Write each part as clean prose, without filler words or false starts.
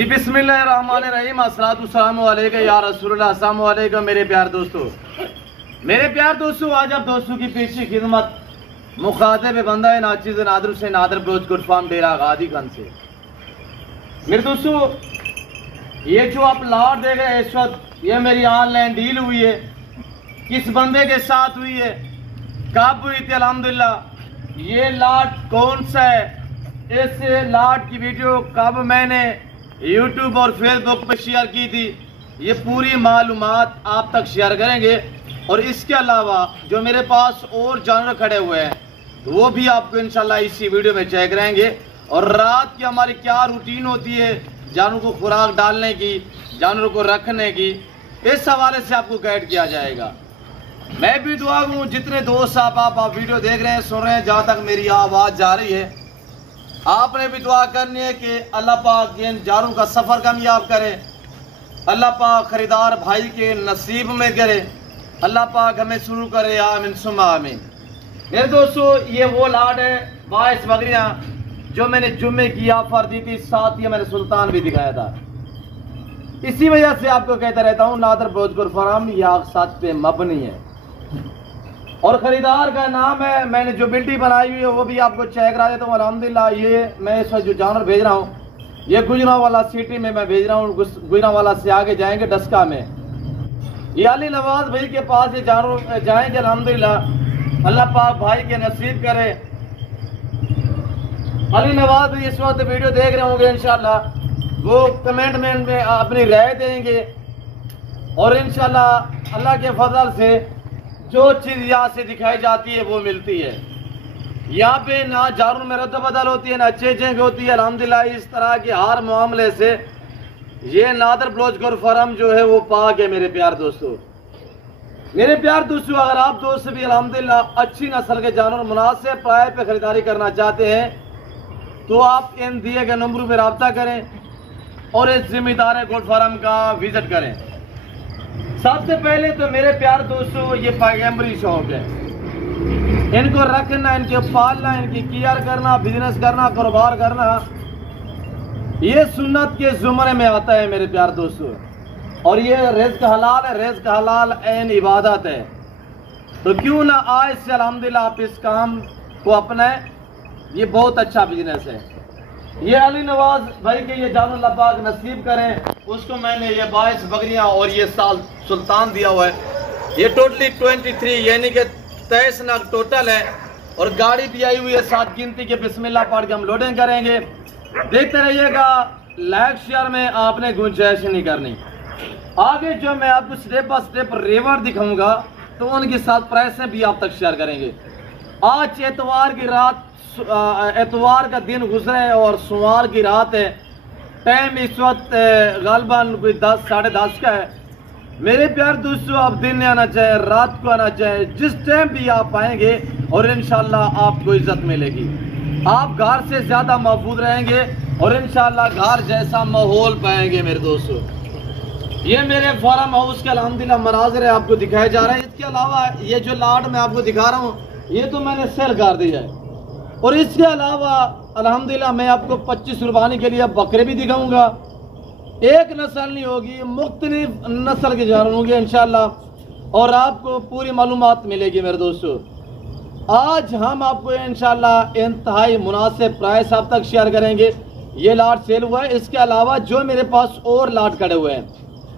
जी बिस्मिल्लाहिर्रहमानिर्रहीम अस्सलातु वस्सलामु अलैका या रसूलुल्लाह। अस्सलामु अलैकुम मेरे प्यार दोस्तों। आज आप दोस्तों की पेशी खिदमत मुखातिब बंदा नाचीज नादर से नादर ब्रोच गुरफाम डेरा गादी गंज से। मेरे दोस्तों, ये जो आप लाट देख रहे हैं इस वक्त, ये मेरी ऑनलाइन डील हुई है। किस बंदे के साथ हुई है, कब हुई थी, अल्हम्दुलिल्लाह। ये लाट कौन सा है, इस लाट की वीडियो कब मैंने यूट्यूब और फेसबुक पर शेयर की थी, ये पूरी मालूमात आप तक शेयर करेंगे। और इसके अलावा जो मेरे पास और जानवर खड़े हुए हैं वो भी आपको इंशाल्लाह इसी वीडियो में चेक करेंगे। और रात की हमारी क्या रूटीन होती है जानवरों को खुराक डालने की, जानवरों को रखने की, इस हवाले से आपको गाइड किया जाएगा। मैं भी दुआ हूँ जितने दोस्त आप वीडियो देख रहे हैं, सुन रहे हैं, जहाँ तक मेरी आवाज़ जा रही है, आपने भी दुआ करनी है कि अल्लाह पाक इन जानवरों का सफ़र कामयाब करे, अल्लाह पाक खरीदार भाई के नसीब में करे, अल्लाह पाक हमें शुरू करे, आमीन सुम्मा आमीन। मेरे दोस्तों, ये वो लाट है 22 बकरियाँ जो मैंने जुम्मे की ऑफर दी थी, साथ ही मैंने सुल्तान भी दिखाया था। इसी वजह से आपको कहता रहता हूँ नादर ब्रोचपुर फार्म या सच पे मबनी है। और खरीदार का नाम है, मैंने जो बिल्टी बनाई हुई है वो भी आपको चेक करा देता हूँ। अल्हम्दुलिल्लाह, ये मैं इस वक्त जो जानवर भेज रहा हूँ ये गुजरांवाला सिटी में मैं भेज रहा हूँ। गुजरांवाला से आगे जाएंगे डस्का में, ये अली नवाज भाई के पास ये जानवर जाएंगे। अल्हम्दुलिल्लाह अल्लाह पाक भाई के नसीब करे। अली नवाज भाई इस वक्त वीडियो देख रहे होंगे, इंशाल्लाह वो कमेंट में अपनी राय देंगे। और इंशाल्लाह अल्लाह के फजल से जो चीज़ यहाँ से दिखाई जाती है वो मिलती है। यहाँ पे ना जानवर में रद्द बदल होती है, ना चेंजिंग होती है। अल्हम्दुलिल्लाह इस तरह के हर मामले से ये नादर ब्रोचपुर फार्म जो है वो पाक है। मेरे प्यार दोस्तों, अगर आप दोस्त भी अल्हम्दुलिल्लाह अच्छी नस्ल के जानवर मुनासिब प्राइस पे खरीदारी करना चाहते हैं तो आप इन दिए गए नंबरों पर रब्ता करें और इस जिम्मेदार गोट फार्म का विजिट करें। सबसे पहले तो मेरे प्यार दोस्तों, ये पैगम्बरी शौक है। इनको रखना, इनके पालना, इनकी केयर करना, बिजनेस करना, कारोबार करना, ये सुन्नत के जुमरे में आता है मेरे प्यार दोस्तों। और ये रिज़्क हलाल है, रिज़्क हलाल ऐन इबादत है। तो क्यों ना आज से अल्हम्दुलिल्लाह आप इस काम को अपनाएं, ये बहुत अच्छा बिजनेस है। ये अली नवाज भाई के ये जानवर अल्लाह पाक नसीब करें, उसको मैंने ये 22 बकरियां और ये साल सुल्तान दिया हुआ है। ये टोटली 23 यानी कि 23 नाग टोटल है। और गाड़ी भी आई हुई है, 7 गिनती के बिस्मिल्लाह पढ़ के हम लोडिंग करेंगे। देखते रहिएगा, लाइक शेयर में आपने गुंजाइश नहीं करनी। आगे जो मैं आपको स्टेप बाय स्टेप रेवर दिखाऊंगा तो उनके साथ प्राइसें भी आप तक शेयर करेंगे। आज एतवार की रात, एतवार का दिन गुजरा है और सोमवार की रात है। टाइम इस वक्त गालबन कोई 10 साढ़े 10 का है। मेरे प्यार दोस्तों, आप दिन में आना चाहे, रात को आना चाहे, जिस टाइम भी आप आएंगे और इंशाल्लाह आपको इज्जत मिलेगी। आप घर से ज्यादा महफूज रहेंगे और इंशाल्लाह घर जैसा माहौल पाएंगे। मेरे दोस्तों, ये मेरे फार्म हाउस के अल्हम्दुलिल्लाह मनाज़िर है आपको दिखाए जा रहे हैं। इसके अलावा ये जो लाट मैं आपको दिखा रहा हूँ ये तो मैंने सेल कर दिया है। और इसके अलावा अल्हम्दुलिल्लाह मैं आपको 25 कुर्बानी के लिए बकरे भी दिखाऊंगा। एक नस्ल नहीं होगी, मुख्तलिफ नस्ल के जानवर होंगे इंशाल्लाह और आपको पूरी मालूमात मिलेगी। मेरे दोस्तों, आज हम आपको इंशाल्लाह इंतहाई मुनासिब प्राइस आप तक शेयर करेंगे। ये लाट सेल हुआ है। इसके अलावा जो मेरे पास और लाट खड़े हुए हैं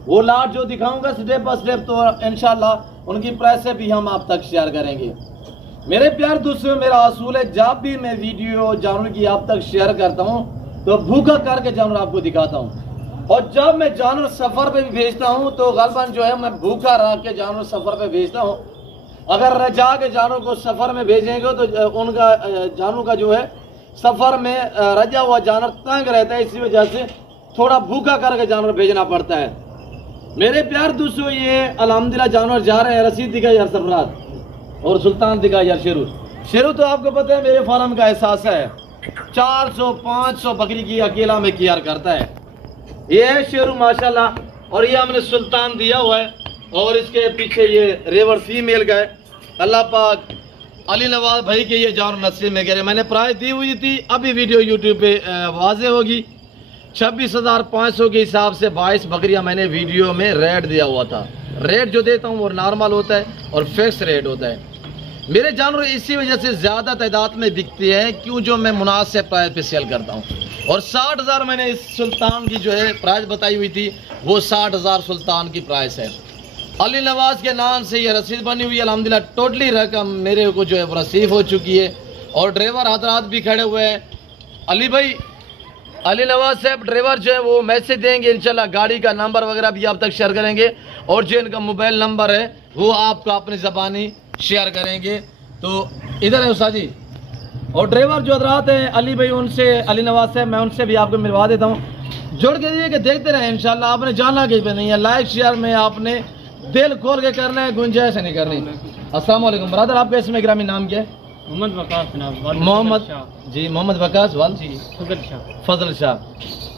वो लाट जो दिखाऊंगा स्टेप बाय स्टेप, तो इंशाल्लाह उनकी प्राइसें भी हम आप तक शेयर करेंगे। मेरे प्यार दोस्तों, मेरा असूल है जब भी मैं वीडियो जानवर की आप तक शेयर करता हूँ तो भूखा करके जानवर आपको दिखाता हूँ। और जब मैं जानवर सफ़र पे भी भेजता हूँ तो गलबन जो है मैं भूखा रह के जानवर सफ़र पे भेजता हूँ। अगर रजा के जानवर को सफ़र में भेजेंगे तो उनका जानवर का जो है सफ़र में रजा हुआ जानवर तंग रहता है, इसी वजह से थोड़ा भूखा करके जानवर भेजना पड़ता है। मेरे प्यार दोस्तों, ये अल्हम्दुलिल्लाह जानवर जा रहे हैं। रसीद दिखा यार सरफराज और सुल्तान दिखा यार शेरू तो आपको पता है मेरे फार्म का एहसास है। 400-500 बकरी की अकेला में केयर करता है। ये है शेरू माशाल्लाह। और ये हमने सुल्तान दिया हुआ है और इसके पीछे ये रेवर फीमेल का है। अल्लाह पाक अली नवाज भाई के ये जानवर नसीब में कह रहे। मैंने प्राइस दी हुई थी, अभी वीडियो यूट्यूब पे वाजे होगी। 26,500 के हिसाब से 22 बकरियां मैंने वीडियो में रेट दिया हुआ था। रेट जो देता हूँ वो नॉर्मल होता है और फिक्स रेट होता है। मेरे जानवर इसी वजह से ज़्यादा तादाद में बिकते हैं क्यों, जो मैं मुनासिब प्राइस पे सेल करता हूँ। और 60,000 मैंने इस सुल्तान की जो है प्राइस बताई हुई थी, वो 60,000 सुल्तान की प्राइस है। अली नवाज के नाम से ये रसीद बनी हुई है। अल्हम्दुलिल्लाह टोटली रकम मेरे को जो है वो रसीव हो चुकी है। और ड्राइवर हजरात भी खड़े हुए हैं। अली भाई, अली नवाज साहब ड्राइवर जो है वो मैसेज देंगे इंशाल्लाह, गाड़ी का नंबर वगैरह भी आप तक शेयर करेंगे और जो इनका मोबाइल नंबर है वो आपको अपनी ज़बानी शेयर करेंगे। तो इधर है उस्ताद जी। और ड्राइवर जो हजरात हैं अली भाई, उनसे अली नवाज साहब, मैं उनसे भी आपको मिलवा देता हूँ। जुड़ के दिए कि देखते रहे इंशाल्लाह। आपने जाना कहीं पे नहीं है, लाइक शेयर में आपने दिल खोल के करना है, गुंजाइश नहीं करनी। अस्सलाम वालेकुम ब्रदर, आपका इसमें ग्रामीण नाम क्या है? मोहम्मद वकास जनाब। मोहम्मद जी, मोहम्मद वकास वाल जी, फजल शाह।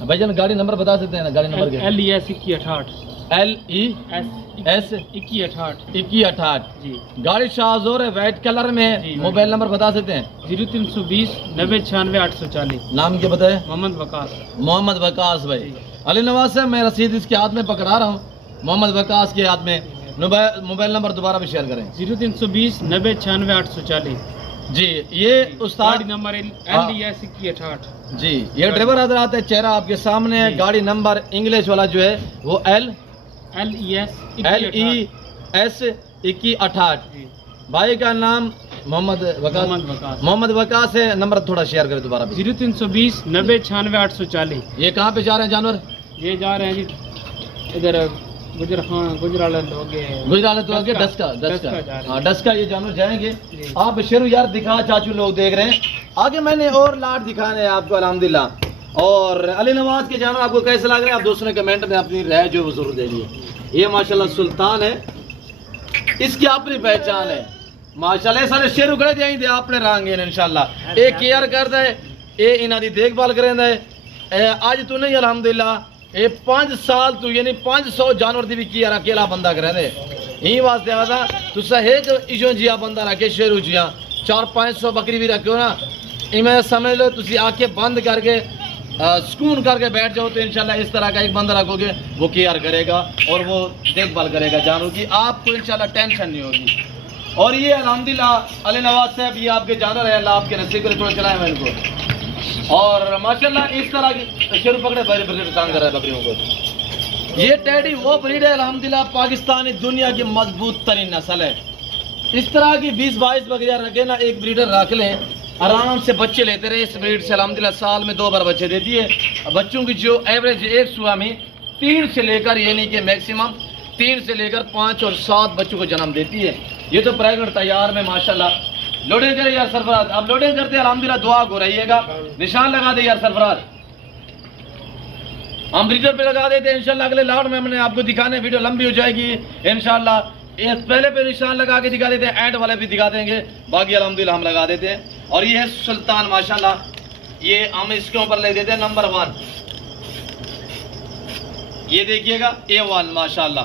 भाईजान गाड़ी नंबर बता सकते हैं ना? गाड़ी नंबर क्या? LES 2168 LES 2168 जी। गाड़ी शाहजोर है, वाइट कलर में है। मोबाइल नंबर बता सकते हैं? 0320 90 96 840। नाम क्या बताए? मोहम्मद वकास। मोहम्मद वकास भाई। अली नवाज साहब मैं रसीद इसके हाथ में पकड़ा रहा हूँ, मोहम्मद वकास के हाथ में। मोबाइल नंबर दोबारा भी शेयर करें। 0320 90 96 840 जी। ये उस्ताद नंबर LES 2168 जी। ये ड्राइवर हजरात है, चेहरा आपके सामने है। गाड़ी नंबर इंग्लिश वाला जो है वो LES 2168। भाई का नाम मोहम्मद वकास। मोहम्मद वकास है। नंबर थोड़ा शेयर करें दोबारा भी। 0320 90 96 840। ये कहाँ पे जा रहे हैं जानवर? ये जा रहे हैं जी इधर गुजराल तो आगे डस्का ये जानवर जाएंगे। आप शेरू यार दिखा, चाचू लोग देख रहे हैं। आगे मैंने और लाट दिखाने हैं आपको अल्हम्दुलिल्लाह। और अली नवाज के जानवर आपको कैसे लग रहे हैं आप दोस्तों ने कमेंट में अपनी राय जो जरूर दे दी। ये माशाल्लाह सुल्तान है, इसकी अपनी पहचान है माशाल्लाह। सारे शेरू खड़े जाएंगे आपने रंगे इंशाल्लाह। एक केयर करता है, ये इन्हों की देखभाल करेंदा है। आज तू नहीं अल्हम्दुलिल्लाह ये 5 साल तू यानी 500 जानवर की भी की अकेला बंदा करेंदे। यही वास्ते आता तुसा एक इजो जिया बंदा रखे, शेरू जिया 400-500 बकरी भी रखो ना, इमें समझ लो तुसी आके बंद करके सुकून करके बैठ जाओ। तो इंशाल्लाह इस तरह का एक बंदा रखोगे वो केयर करेगा और वो देखभाल करेगा जानवर की, आपको इंशाल्लाह टेंशन नहीं होगी। और ये अल्हम्दुलिल्लाह अली नवाज साहब ये आपके जानवर है, अल्लाह आपके नसीब को थोड़ा चलाए मैं इनको। और माशाल्लाह इस तरह की शेरू पकड़े बड़े तंग कर रहा है बकरियों को। ये टैडी वो ब्रीड है अल्हम्दुलिल्लाह, पाकिस्तानी दुनिया की मजबूत तरीन नस्ल है। इस तरह की 20-22 बकरियां रखे ना, एक ब्रीडर रख लें, आराम से बच्चे लेते रहे। इस ब्रीड से अल्हम्दुलिल्लाह साल में 2 बार बच्चे देती है। बच्चों की जो एवरेज एक सुबह में 3 से लेकर यानी कि मैक्सिमम 3 से लेकर 5 और 7 बच्चों को जन्म देती है। ये तो प्रेगनेंट तैयार में माशाल्लाह। लोडिंग करे यार सरफराज, आप लोडिंग करते अल्हम्दुलिल्लाह दुआ हो रहिएगा। निशान लगा दे यार सरफराज, हम ब्रीडर पे लगा देते हैं इंशाल्लाह। अगले लाउड में हमने आपको दिखाने, वीडियो लंबी हो जाएगी इंशाल्लाह। ये पहले पे निशान लगा के दिखा देते हैं, एंड वाले भी दिखा देंगे, बाकी अल्हम्दुलिल्लाह हम लगा देते हैं। और ये है सुल्तान माशाल्लाह, ये हम इसके ऊपर ले देते हैं नंबर 1। ये देखिएगा A1 माशाल्लाह।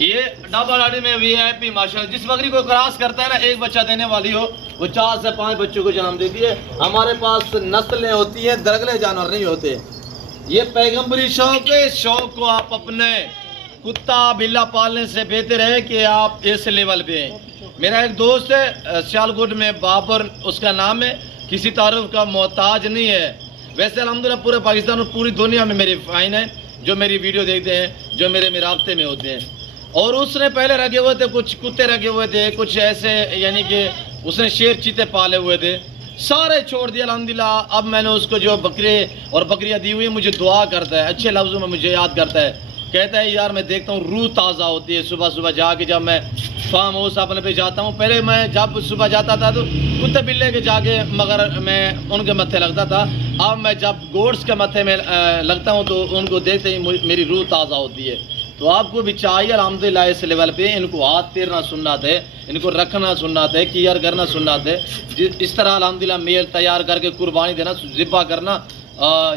ये डबल आड़ी में VIP माशाल्लाह। जिस बकरी को क्रॉस करता है ना, एक बच्चा देने वाली हो, वो 4 से 5 बच्चों को जन्म देती है। हमारे पास नस्लें होती हैं, दरगले जानवर नहीं होते। ये पैगंबरी शौक है, इस शौक को आप अपने कुत्ता बिल्ला पालने से बेहतर है कि आप इस लेवल पे हैं। मेरा एक दोस्त है सियालकोट में, बाबर उसका नाम है, किसी तारुफ का मोहताज नहीं है। वैसे अल्हम्दुलिल्लाह पूरे पाकिस्तान और पूरी दुनिया में मेरे फाइन है जो मेरी वीडियो देखते हैं, जो मेरे राब्ते में होते हैं। और उसने पहले रखे हुए थे, कुछ कुत्ते रखे हुए थे, कुछ ऐसे यानी कि उसने शेर चीते पाले हुए थे, सारे छोड़ दिया अल्हम्दुलिल्लाह। अब मैंने उसको जो बकरे और बकरियां दी हुई है, मुझे दुआ करता है, अच्छे लफ्ज़ों में मुझे याद करता है, कहता है यार मैं देखता हूँ रूह ताज़ा होती है सुबह सुबह जाके। जब मैं फार्म हाउस अपने पे जाता हूँ, पहले मैं जब सुबह जाता था तो कुत्ते बिल्ले के जाके मगर मैं उनके मत्थे लगता था। अब मैं जब गोड्स के मत्थे में लगता हूँ तो उनको देखते ही मेरी रूह ताज़ा होती है। तो आपको भी चाहिए अल्हम्दुलिल्लाह इस लेवल पे इनको हाथ तेरना सुन्नत है, इनको रखना सुन्नत है, केयर करना सुन्नत है। इस तरह अल्हम्दुलिल्लाह मेल तैयार करके कुर्बानी देना, ज़िब्बा करना,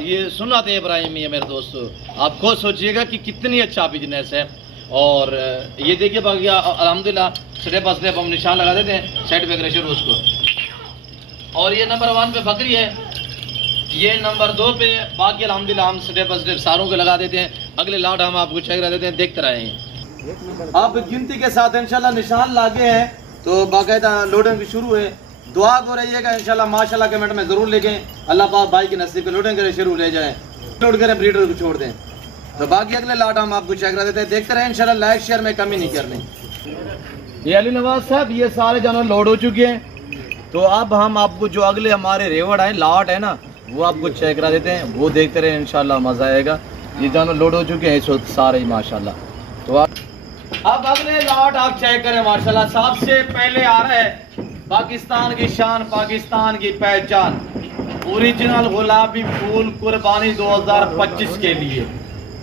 ये सुन्नत है इब्राहिमी है मेरे दोस्तों। आप खुद सोचिएगा कि कितनी अच्छा बिजनेस है। और ये देखिए बाकी अल्हम्दुलिल्लाह स्टेप बाय स्टेप हम निशान लगा देते हैं, साइड पे अग्रेशन उसको। और ये नंबर 1 पे बकरी है, ये नंबर 2 पे, बाकी अल्हम्दुलिल्लाह हम स्टेप बाय स्टेप सारों को लगा देते हैं। अगले लाट हम आपको चेक करा देते हैं, देखते रहें। आप गिनती के साथ इंशाल्लाह निशान लागे हैं तो बाकायदा लोडिंग शुरू है। दुआ को रहिएगा इंशाल्लाह, माशाल्लाह कमेंट में जरूर लिखें। अल्लाह पाक भाई की नसीब पे लोडिंग करें, शुरू ले जाएं, लोड करें, ब्रीडर को छोड़ दें। तो बाकी अगले लाट हम आपको चेक करा देते हैं, देखते रहें इंशाल्लाह। लाइक शेयर में कमी नहीं करनी। ये अली नवाज साहब, ये सारे जानवर लोड हो चुके हैं। तो अब हम आपको जो अगले हमारे रेवड़ है लाट है ना, वो आपको चेक करा देते हैं, वो देखते रहे इंशाल्लाह, मजा आएगा। ये जानवर लोड हो चुके हैं इस वक्त सारे ही माशाल्लाह। तो अब अगले लाट आप चेक करें माशाल्लाह। सबसे पहले आ रहा है पाकिस्तान की शान, पाकिस्तान की पहचान, ओरिजिनल गुलाबी फूल कुर्बानी 2025 के लिए।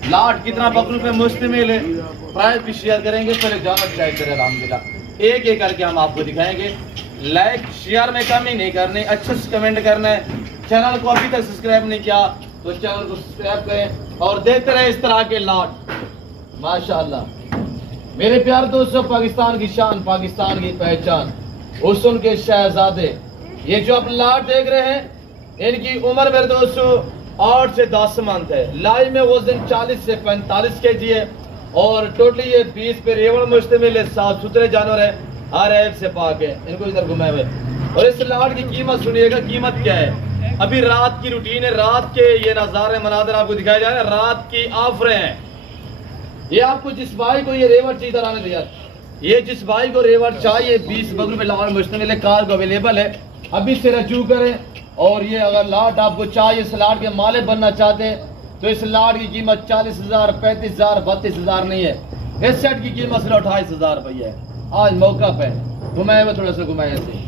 लाट कितना बकरों पे मुश्तमिल है, प्राइस भी शेयर करेंगे। पहले जानवर चेक करें अल्हम्दुलिल्लाह, एक एक करके हम आपको दिखाएंगे। लाइक शेयर में कमी नहीं करनी, अच्छे से कमेंट करना है। चैनल को अभी तक सब्सक्राइब नहीं किया तो चैनल को सब्सक्राइब करें और देखते रहे इस तरह के लाट माशाल्लाह। मेरे प्यारे दोस्तों, पाकिस्तान की शान, पाकिस्तान की पहचान, हुस्न के शहजादे, ये जो आप लाट देख रहे हैं, इनकी उम्र मेरे दोस्तों 8 से 10 मंथ है। लाइव में वजन 40 से 45 kg है और टोटली ये 20 पे रेवड़ मुश्तमिल है। साफ सुथरे जानवर है, हर ऐप से पाक है। इनको इधर घुमाए हुए। और इस लाट की कीमत सुनिएगा, कीमत क्या है। अभी रात की रूटीन है, रात के ये नजारे मनाजर आपको दिखाया जा रहा है, रात की ऑफरें हैं। ये आपको जिस भाई को ये रेवड़ चाहिए इधर आने दो यार, ये जिस भाई को रेवड़ चाहिए 20 बकरों पे लाट मुश्तमिल है, कार को अवेलेबल है, अभी से रजू करें। और ये अगर लाट आपको चाहिए, इस लाट के मालिक बनना चाहते हैं तो इस लाट की कीमत 40,000, 35,000, 32,000 नहीं है। इस सेट की कीमत सिर्फ 28,000 रुपये है। आज मौका पे घुमाए हुए, थोड़ा सा घुमाए ऐसे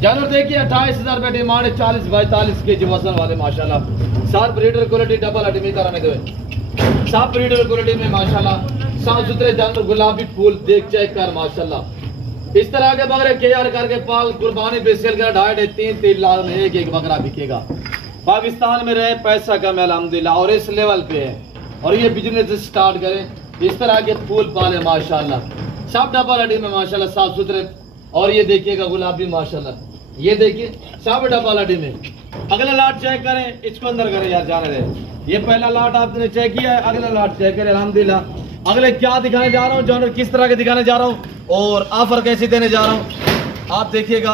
जानवर देखिए। 28,000 रुपये डिमांड है, 40-42 kg वजन वाले माशाल्लाह। साफ ब्रीडर क्वालिटी, डबल अटमी तरह में दो, साफ ब्रीडर क्वालिटी में माशाल्लाह, साफ सुथरे जानवर, गुलाबी फूल देख चेक कर माशाल्लाह। इस तरह के बकरे केयर करके पाल कुर्बानी पे सेल कर 2.5-3 लाख में एक बकरा बिकेगा। पाकिस्तान में रहे, पैसा कम है अल्हम्दुलिल्लाह और इस लेवल पे है। और ये बिजनेस स्टार्ट करें, इस तरह के फूल पाले माशाल्लाह, सब डबल अडी में माशाल्लाह, साफ सुथरे। और ये देखिएगा गुलाबी माशाल्लाह, ये देखिए सब डबल अडी में। अगला लाट चेक करें, इसको अंदर करें यार, जाने दे। ये पहला लाट आपने चेक किया है, अगला लाट चेक करें अल्हम्दुलिल्लाह। अगले क्या दिखाने जा रहा हूँ, जानवर किस तरह के दिखाने जा रहा हूँ और ऑफर कैसे देने जा रहा हूँ आप देखिएगा।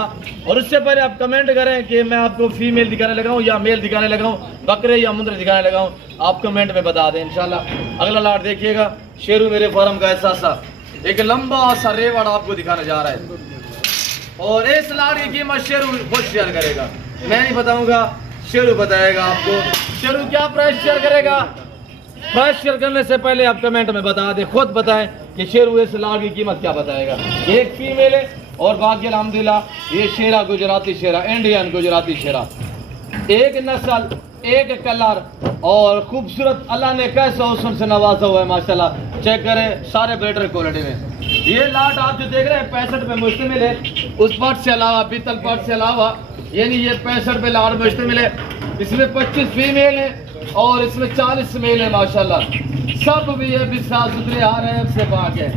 और उससे पहले आप कमेंट करें कि मैं आपको फीमेल दिखाने लगा हूँ या मेल दिखाने लगा हूँ, बकरे या मुंदर दिखाने लगा हूँ, आप कमेंट में बता दें इंशाल्लाह। अगला लाट देखिएगा, शेरू मेरे फार्म का ऐसा सा एक लंबा सा रेवड़ आपको दिखाने जा रहा है। और इस लाट की कीमत शेरू खुद शेयर करेगा, मैं नहीं बताऊंगा, शेरू बताएगा आपको। शेरू क्या प्राइस शेयर करेगा, प्राइस शेयर करने से पहले आप कमेंट में बता दें, खुद बताएं कि शेरू इस लाट की कीमत क्या बताएगा। एक फीमेल है और बाकी अल्हम्दुलिल्लाह ये शेरा, गुजराती शेरा, इंडियन गुजराती शेरा, एक नस्ल, एक कलर और खूबसूरत, अल्लाह ने कैसा हुस्न से नवाजा हुआ है माशाल्लाह। चेक करें सारे बेटर क्वालिटी में। ये लाट आप जो देख रहे हैं 65 पे मुश्तमिल है, उस पट से अलावा, पीतल पट से अलावा, यानी ये 65 पे लाट मुश्तमिल है। इसमें 25 फीमेल है और इसमें 40 मेल है माशाल्लाह। सब भी ये भी साफ सुथरे आ रहे हैं, से पाक है।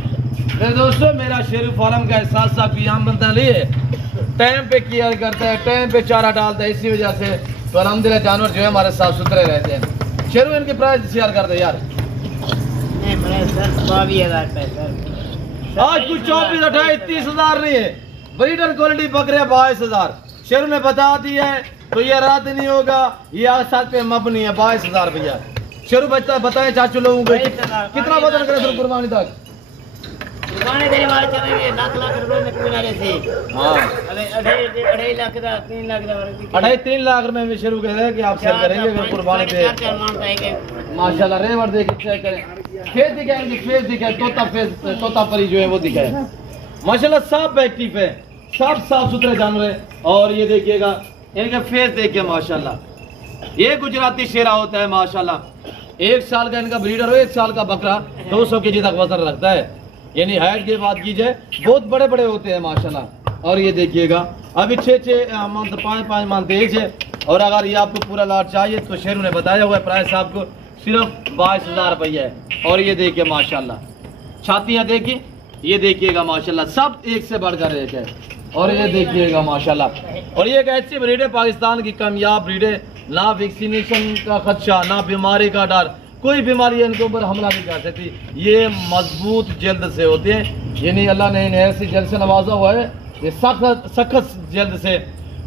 मेरे दोस्तों, मेरा शेरू फार्म का एहसास साहब की आम बनता नहीं है, टाइम पे केयर करता है, टाइम पे चारा डालता है, इसी वजह से तो अल्हम्दुलिल्लाह जानवर जो है हमारे साफ सुथरे रहते हैं। शेरू इनकी प्राइस शेयर कर दे यार। आज कुछ 24, 28, 30,000 नहीं है, ब्रीडर क्वालिटी बकरे 22,000 शेरू ने बता दिया है, तो ये रात नहीं होगा, ये आसाद पे मबनी है। 22,000 रुपया शेरू बचता बताए चाचू लोगों को कितना वजन करे फिर कुर्बानी तक। देने वाले चलेंगे लाख रुपए में कुछ ना से। हाँ, 2.5 लाख का 3 लाख का 2.5-3 लाख रुपए में शेरू कह रहे हैं कि आप शेयर करेंगे अगर कुर्बानी पे माशाल्लाह। रेवड़ देखिए, चेक करें, फेस दिखाएंगे, फेस दिखाए, तोता फेस, तोता परी जो है वो दिखाए माशाल्लाह। सब एक्टिव है, सब साफ सुथरे जानवर है। और ये देखिएगा इनका फेस देखिए माशाल्लाह, ये गुजराती शेरा होता है माशाल्लाह। 1 साल का इनका ब्रीडर हो, 1 साल का बकरा 200 kg तक वजन रखता है, यानी हाइट की बात की जाए बहुत बड़े बड़े होते हैं माशाल्लाह। और ये देखिएगा अभी 6-6 मंथ, 5-5 मंथ एज है। और अगर ये आपको पूरा लाट चाहिए तो शेरू ने बताया हुआ है प्राइस आपको सिर्फ 22,000 रुपया है। और ये देखिए माशाल्लाह, छातियाँ देखिए, ये देखिएगा माशाल्लाह, सब एक से बढ़कर एक है। और ये देखिएगा माशाल्लाह, और ये एक ऐसी ब्रीड है, पाकिस्तान की कामयाब ब्रीड है ना वैक्सीनेशन का खदशा, ना बीमारी का डर, कोई बीमारी इनके ऊपर हमला नहीं कर सकती। ये मजबूत जल्द से होते हैं, यानी अल्लाह ने इन्हें ऐसी जल्द से नवाजा हुआ है, ये सख्त जल्द से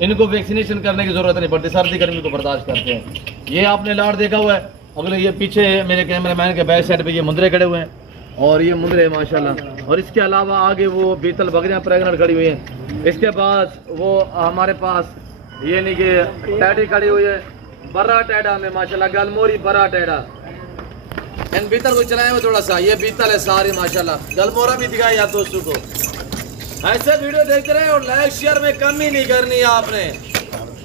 इनको वैक्सीनेशन करने की ज़रूरत नहीं पड़ती, सर्दी गर्मी को बर्दाश्त करते हैं। ये आपने लाड़ देखा हुआ है, अगले ये पीछे मेरे कैमरामैन के बैक साइड पे ये मुंदरे खड़े हुए हैं, और ये मुंदरे माशाल्लाह। और इसके अलावा आगे वो बीतल बकरियाँ प्रेगनेंट खड़ी हुई हैं। इसके बाद वो हमारे पास ये नहीं कि टैडी खड़ी हुई है, बड़ा टैडा में माशाल्लाह, गलमोरी बड़ा टैडा। इन बीतल को चलाए हुए थोड़ा सा, ये बीतल है सारी माशाल्लाह। गलमोरा भी दिखाई आप दोस्तों को। ऐसे वीडियो देखते रहे और लाइक शेयर में कमी नहीं करनी है आपने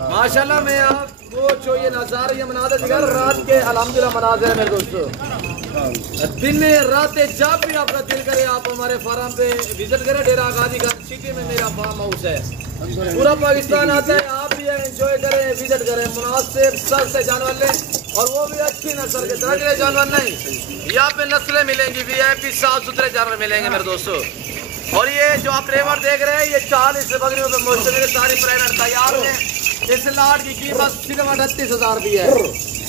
माशाल्लाह। मैं आपको जो ये नज़ारे ये मनाज़र दिखा रात के अल्हम्दुलिल्लाह मनाज़र है मेरे दोस्तों। दिन में रात जब भी आपका दिल करे आप हमारे फार्म पे विजिट करें। डेरा गाजी का सिटी में मेरा फार्म हाउस है, पूरा पाकिस्तान आता है, आप भी एंजॉय करें, विजिट करें। मुनासिब सस्ते जानवर लें, और वो भी अच्छी नस्ल के, दरगले जानवर नहीं। यहाँ पे नस्लें मिलेंगी, VIP साफ सुथरे जानवर मिलेंगे मेरे दोस्तों। और ये जो आप रेवर देख रहे हैं, ये 40 बकरियों पे मुश्तमिल सारी प्रेगनेंट तैयार है। इस लाट की कीमत सिर्फ 38,000 भी है।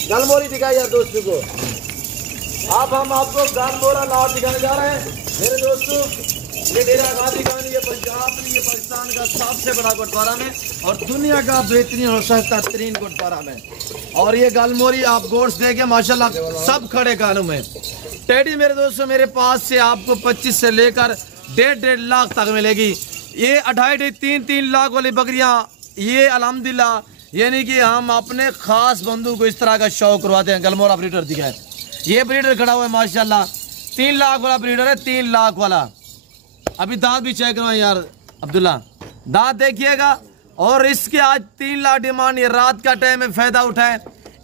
गलमोरी दिखाई यार दोस्तों को। अब हम आपको गलमोरा लाट दिखाने जा रहे हैं मेरे दोस्तों। ये डेरा गाजी खान, ये पंजाब में, ये पाकिस्तान का सबसे बड़ा गुरुद्वारा में और दुनिया का बेहतरीन और सस्ता तरीन गुरुद्वारा में। और ये गलमोरी आप गोश्त देखे माशाल्लाह सब खड़े कानों में। टेडी मेरे दोस्तों मेरे पास से आपको 25 से लेकर 1.5 लाख तक मिलेगी। ये 2.5-3 लाख वाली बकरियां, ये अल्हम्दुलिल्लाह यानी कि हम अपने खास बंधु को इस तरह का शौक करवाते हैं। गलमोरा ब्रीडर दिखाए, ये ब्रीडर खड़ा हुआ है माशाल्लाह, 3 लाख वाला ब्रीडर है, 3 लाख वाला। अभी दांत भी चेक करवाएं यार अब्दुल्ला, दांत देखिएगा। और इसके आज 3 लाख डिमांड, ये रात का टाइम है, फायदा उठाएं।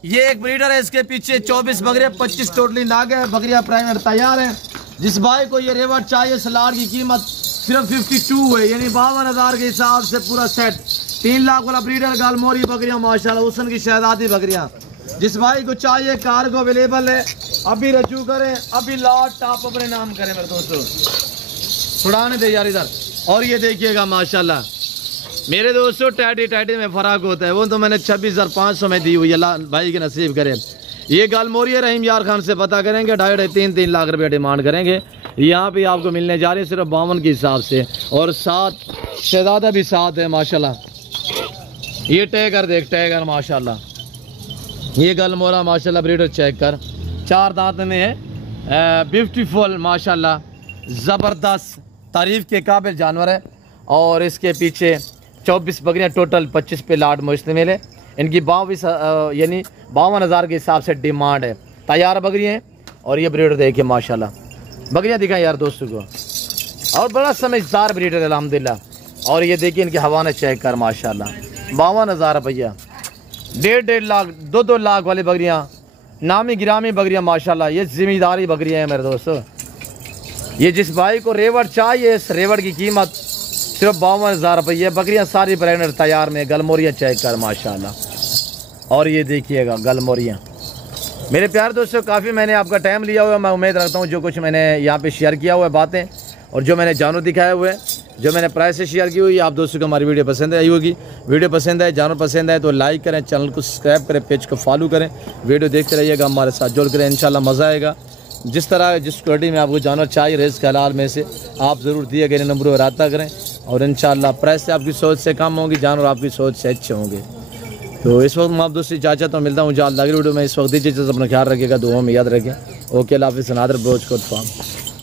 ये एक ब्रीडर है, इसके पीछे 24 बकरियां, 25 टोटली नाग है, बकरियां प्राइमर तैयार है। जिस भाई को ये रेवट चाहिए, सलाड की कीमत सिर्फ 52 है, यानी 52,000 के हिसाब से पूरा सेट। 3 लाख वाला ब्रीडर गलमोरी बकरियां माशाल्लाह, हुसन की शहजादी बकरियां। जिस भाई को चाहिए कार को अवेलेबल है, अभी रजू करें, अभी लाट टाप अपने नाम करें मेरे दोस्तों। छुड़ाने दे यार इधर। और ये देखिएगा माशाल्लाह मेरे दोस्तों, टैडी में फ़र्क होता है, वो तो मैंने 26,500 में दी हुई, अल्लाह भाई के नसीब करे। ये गलमोरी रहीम यार खान से पता करेंगे, 2.5-3 लाख रुपये डिमांड करेंगे। यहाँ पे आपको मिलने जा रही है सिर्फ 52 के हिसाब से, और 7 शहजादा भी 7 है माशाल्लाह। ये टैगर देख, टैगर माशाल्लाह, ये गलमोरा माशाल्लाह ब्रीडर चेक कर, 4 दांत में है, ब्यूटीफुल माशाल्लाह, ज़बरदस्त तारीफ़ के काबिल जानवर है। और इसके पीछे 24 बकरियाँ टोटल, 25 पे लाट मुश्तमिल है। इनकी 22 यानी 52,000 के हिसाब से डिमांड है। तैयार बकरियाँ हैं। और ये ब्रीडर देखिए माशाल्लाह, बकरियाँ दिखाएं यार दोस्तों को, और बड़ा समझदार ब्रीडर है अल्हम्दुलिल्लाह। और ये देखिए इनके हवाने चेक कर माशाल्लाह, 52,000 रुपया, 1.5 लाख 2 लाख वाली बकरियाँ, नामी गिरामी बकरियाँ माशाल्लाह। ये जिम्मेदारी बकरियाँ हैं मेरे दोस्तों। ये जिस भाई को रेवड़ चाहिए, इस रेवड़ की कीमत सिर्फ 52,000 रुपये। बकरियाँ सारी प्रेगनेंट तैयार में, गलमोरियाँ चेक कर माशाल्लाह। और ये देखिएगा गलमोरियाँ। मेरे प्यार दोस्तों, काफ़ी मैंने आपका टाइम लिया हुआ है। मैं उम्मीद रखता हूँ जो कुछ मैंने यहाँ पे शेयर किया हुआ है बातें, और जो मैंने जानवर दिखाए हुए हैं, जो मैंने प्राइस से शेयर की हुई, आप दोस्तों को हमारी वीडियो पसंद आई होगी। वीडियो पसंद आए, जानवर पसंद आए तो लाइक करें, चैनल को सब्सक्राइब करें, पेज को फॉलो करें, वीडियो देखते रहिएगा, हमारे साथ जुड़ करें, इंशाल्लाह मज़ा आएगा। जिस तरह जिस क्वालिटी में आपको जानवर चाहिए रिज़्क़ हलाल में से, आप ज़रूर दिए गए नंबरों पर रब्ता करें, और इंशाल्लाह प्राइस से आपकी सोच से कम होंगी, जानवर आपकी सोच से अच्छे होंगे। तो इस वक्त मैं आप दोस्तों इजाज़त तो मिलता हूँ, जल्द अगली वीडियो में। इस वक्त दीजिए, अपना ख्याल रखिएगा, दुआ में याद रखें। ओके, अल्लाह हाफ़िज़। नादर ब्रोच कोट फार्म।